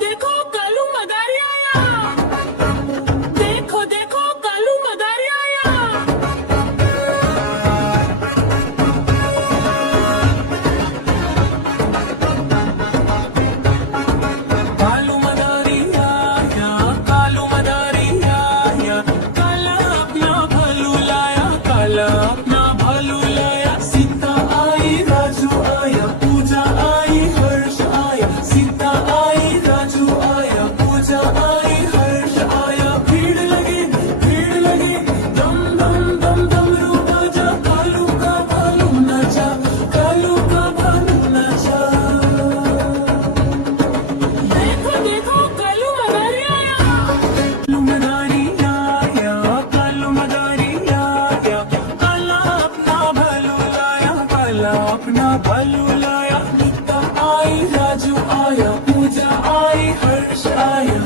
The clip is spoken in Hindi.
देखो कालू मदारी आया। देखो देखो कालू मदारी आया। कालू मदारी आया, कालू मदारी आया, काला अपना भालू लाया, काला अपना भालू लाया। सीता आई, राजू आया, पूजा आई, हर्ष आया। सीता आई, राजू आया, पूजा आई, हर्ष आया। भीड़ लगी, दम दम दम डमरू बाजा। कालू का भालू नाचा, कालू का भालू नाचा। देखो देखो कालू मदारी आया। कालू मदारी आया, कालू मदारी आया, काला अपना भालू लाया, काला अपना भालू लाया। सीता आई, राजू आया, पूजा आई, हर्ष आया।